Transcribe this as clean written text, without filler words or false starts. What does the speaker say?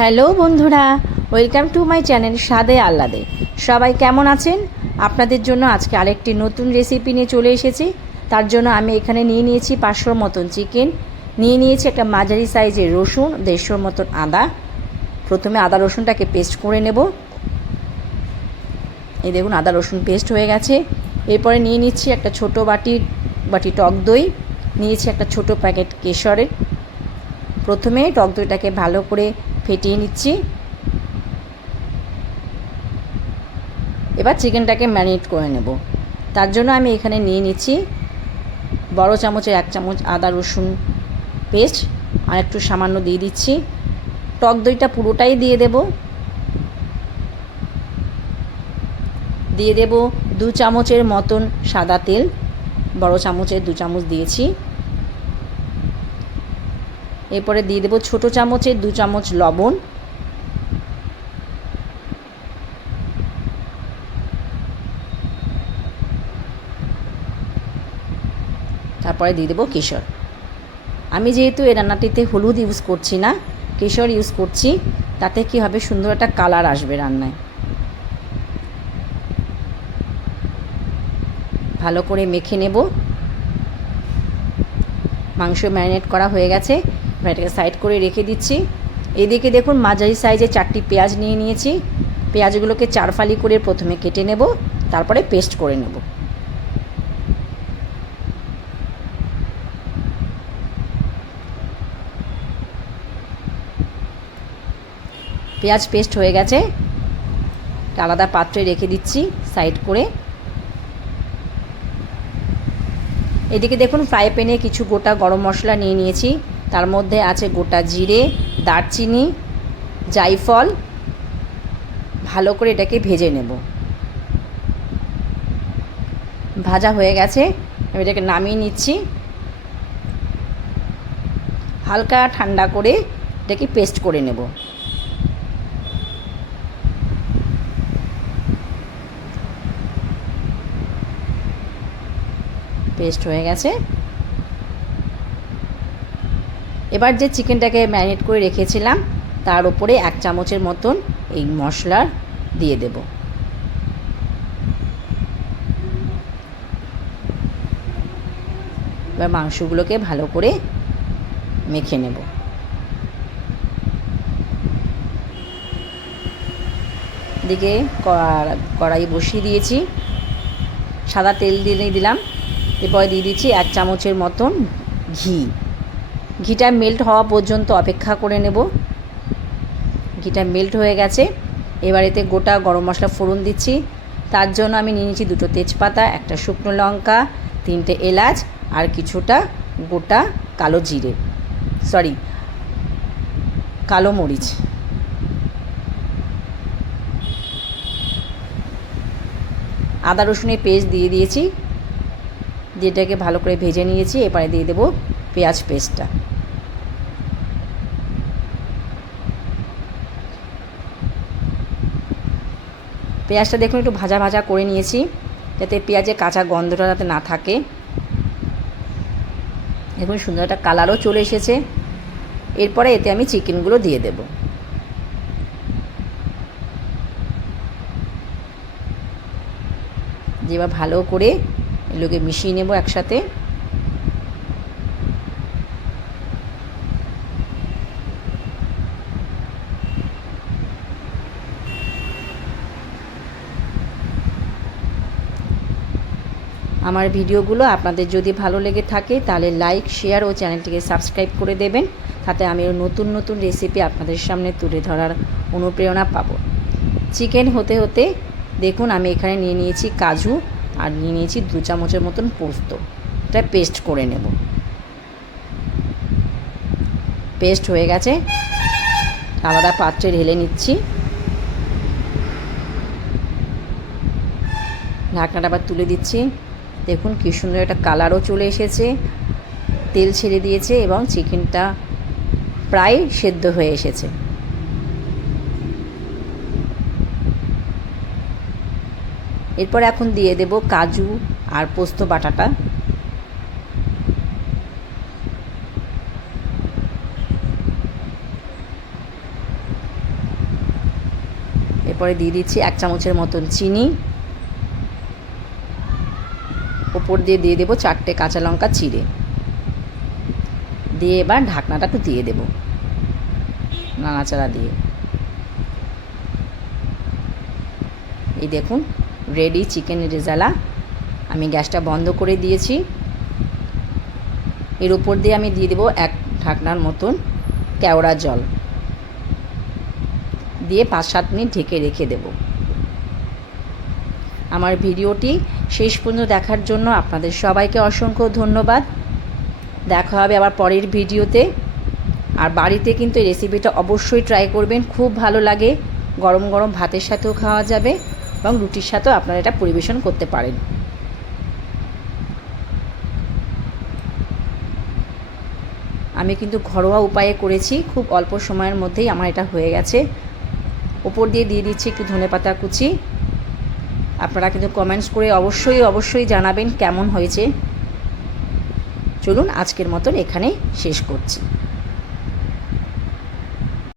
Hello বন্ধুরা, welcome to my channel স্বাদে আহ্লাদে। সবাই কেমন আছেন? আপনাদের জন্য আজকে আরেকটি নতুন রেসিপি নিয়ে চলে এসেছি। তার জন্য আমি এখানে নিয়ে নিয়েছি 500 মতন চিকেন, নিয়ে নিয়েছি একটা মাঝারি সাইজের রসুন, 150 মতন আদা। প্রথমে আদা রসুনটাকে পেস্ট করে নেব। এই দেখুন আদা রসুন পেস্ট হয়ে গেছে। এরপরে নিয়ে নিচ্ছি একটা ছোট বাটি টক দই, নিয়েছি একটা ছোট প্যাকেট কেশরের। প্রথমে টক দইটাকে ভালো করে ফেটিয়ে নিচ্ছি। এবার চিকেনটাকে ম্যারিনেট করে নেব। তার জন্য আমি এখানে নিয়ে নিচ্ছি বড় চামচের 1 চামচ আদা রসুন পেস্ট, আর একটু সামান্য দিয়ে দিচ্ছি। টক দইটা পুরোটাই দিয়ে দেব 2 চামচের মতন সাদা তেল, বড় চামচের 2 চামচ দিয়েছি। এরপরে দিয়ে দেব ছোট চামচের 2 চামচ লবণ, তারপরে দিয়ে দেবো কেশর। আমি যেহেতু এই রান্নাটিতে হলুদ ইউজ করছি না, কেশর ইউজ করছি, তাতে কী হবে, সুন্দর একটা কালার আসবে রান্নায়। ভালো করে মেখে নেব। মাংস ম্যারিনেট করা হয়ে গেছে, এবার এটাকে সাইড করে রেখে দিচ্ছি। এদিকে দেখুন মাঝারি সাইজে 4টি পেঁয়াজ নিয়ে নিয়েছি। পেঁয়াজগুলোকে 4 ফালি করে প্রথমে কেটে নেব, তারপরে পেস্ট করে নেব। পেঁয়াজ পেস্ট হয়ে গেছে, আলাদা পাত্রে রেখে দিচ্ছি সাইড করে। এদিকে দেখুন ফ্রাই প্যানে কিছু গোটা গরম মশলা নিয়ে নিয়েছি। তার মধ্যে আছে গোটা জিরে, দারচিনি, জায়ফল। ভালো করে এটাকে ভেজে নেব। ভাজা হয়ে গেছে, আমি এটাকে নামিয়ে নিচ্ছি। হালকা ঠান্ডা করে এটাকে পেস্ট করে নেব। পেস্ট হয়ে গেছে। এবার যে চিকেনটাকে ম্যারিনেট করে রেখেছিলাম তার উপরে 1 চামচের মতন এই মশলা দিয়ে দেব। এবার মাংসগুলোকে ভালো করে মেখে নেব। এদিকে কড়াই বসিয়ে দিয়েছি, সাদা তেল দিয়ে দিলাম। এরপরে দিয়ে দিচ্ছি 1 চামচের মতন ঘিটা মেল্ট হওয়া পর্যন্ত অপেক্ষা করে নেব। ঘিটা মেল্ট হয়ে গেছে, এবার এতে গোটা গরম মশলা ফোড়ন দিচ্ছি। তার জন্য আমি নিয়ে নিচ্ছি 2টো তেজপাতা, একটা শুকনো লঙ্কা, 3টে এলাচ, আর কিছুটা গোটা কালো মরিচ। আদা রসুনের পেস্ট দিয়ে দিয়েছি, দিয়ে এটাকে ভালো করে ভেজে নিয়েছি। এবারে দিয়ে দেবো পেঁয়াজ পেস্টটা। পেঁয়াজটা দেখুন একটু ভাজা ভাজা করে নিয়েছি, যাতে পেঁয়াজের কাঁচা গন্ধটা যাতে না থাকে। দেখুন সুন্দর একটা কালারও চলে এসেছে। এরপরে এতে আমি চিকেনগুলো দিয়ে দেব। এবার ভালো করে এগুলোকে মিশিয়ে নেব একসাথে। আমার ভিডিওগুলো আপনাদের যদি ভালো লেগে থাকে তাহলে লাইক, শেয়ার ও চ্যানেলটিকে সাবস্ক্রাইব করে দেবেন। তাতে আমি নতুন নতুন রেসিপি আপনাদের সামনে তুলে ধরার অনুপ্রেরণা পাবো। চিকেন হতে হতে দেখুন আমি এখানে নিয়ে নিয়েছি কাজু, আর নিয়ে নিয়েছি 2 চামচের মতন পোস্ত। এটা পেস্ট করে নেব। পেস্ট হয়ে গেছে, আলাদা পাত্রে ঢেলে নিচ্ছি। ঢাকনাটা আবার তুলে দিচ্ছি। দেখুন কী সুন্দর একটা কালারও চলে এসেছে, তেল ছেড়ে দিয়েছে এবং চিকেনটা প্রায় সেদ্ধ হয়ে এসেছে। এরপর এখন দিয়ে দেব কাজু আর পোস্ত বাটাটা। এরপরে দিয়ে দিচ্ছি 1 চামচের মতন চিনি, ওপর দিয়ে দিয়ে দেবো 4টে কাঁচা লঙ্কা চিড়ে, দিয়ে এবার ঢাকনাটা একটু দিয়ে দেবো নাড়াচাড়া দিয়ে। এই দেখুন রেডি চিকেন রেজালা। আমি গ্যাসটা বন্ধ করে দিয়েছি। এর উপর দিয়ে আমি দিয়ে দেবো 1 ঢাকনার মতন কেওড়া জল, দিয়ে 5-7 মিনিট ঢেকে রেখে দেব। আমার ভিডিওটি শেষ পর্যন্ত দেখার জন্য আপনাদের সবাইকে অসংখ্য ধন্যবাদ। দেখা হবে আবার পরের ভিডিওতে। আর বাড়িতে কিন্তু এই রেসিপিটা অবশ্যই ট্রাই করবেন, খুব ভালো লাগে। গরম গরম ভাতের সাথেও খাওয়া যাবে এবং রুটির সাথেও আপনারা এটা পরিবেশন করতে পারেন। আমি কিন্তু ঘরোয়া উপায়ে করেছি, খুব অল্প সময়ের মধ্যেই আমার এটা হয়ে গেছে। ওপর দিয়ে দিয়ে দিচ্ছি একটু ধনেপাতা কুচি। আপনারা কিন্তু কমেন্টস করে অবশ্যই জানাবেন কেমন হয়েছে। চলুন আজকের মতন এখানেই শেষ করছি।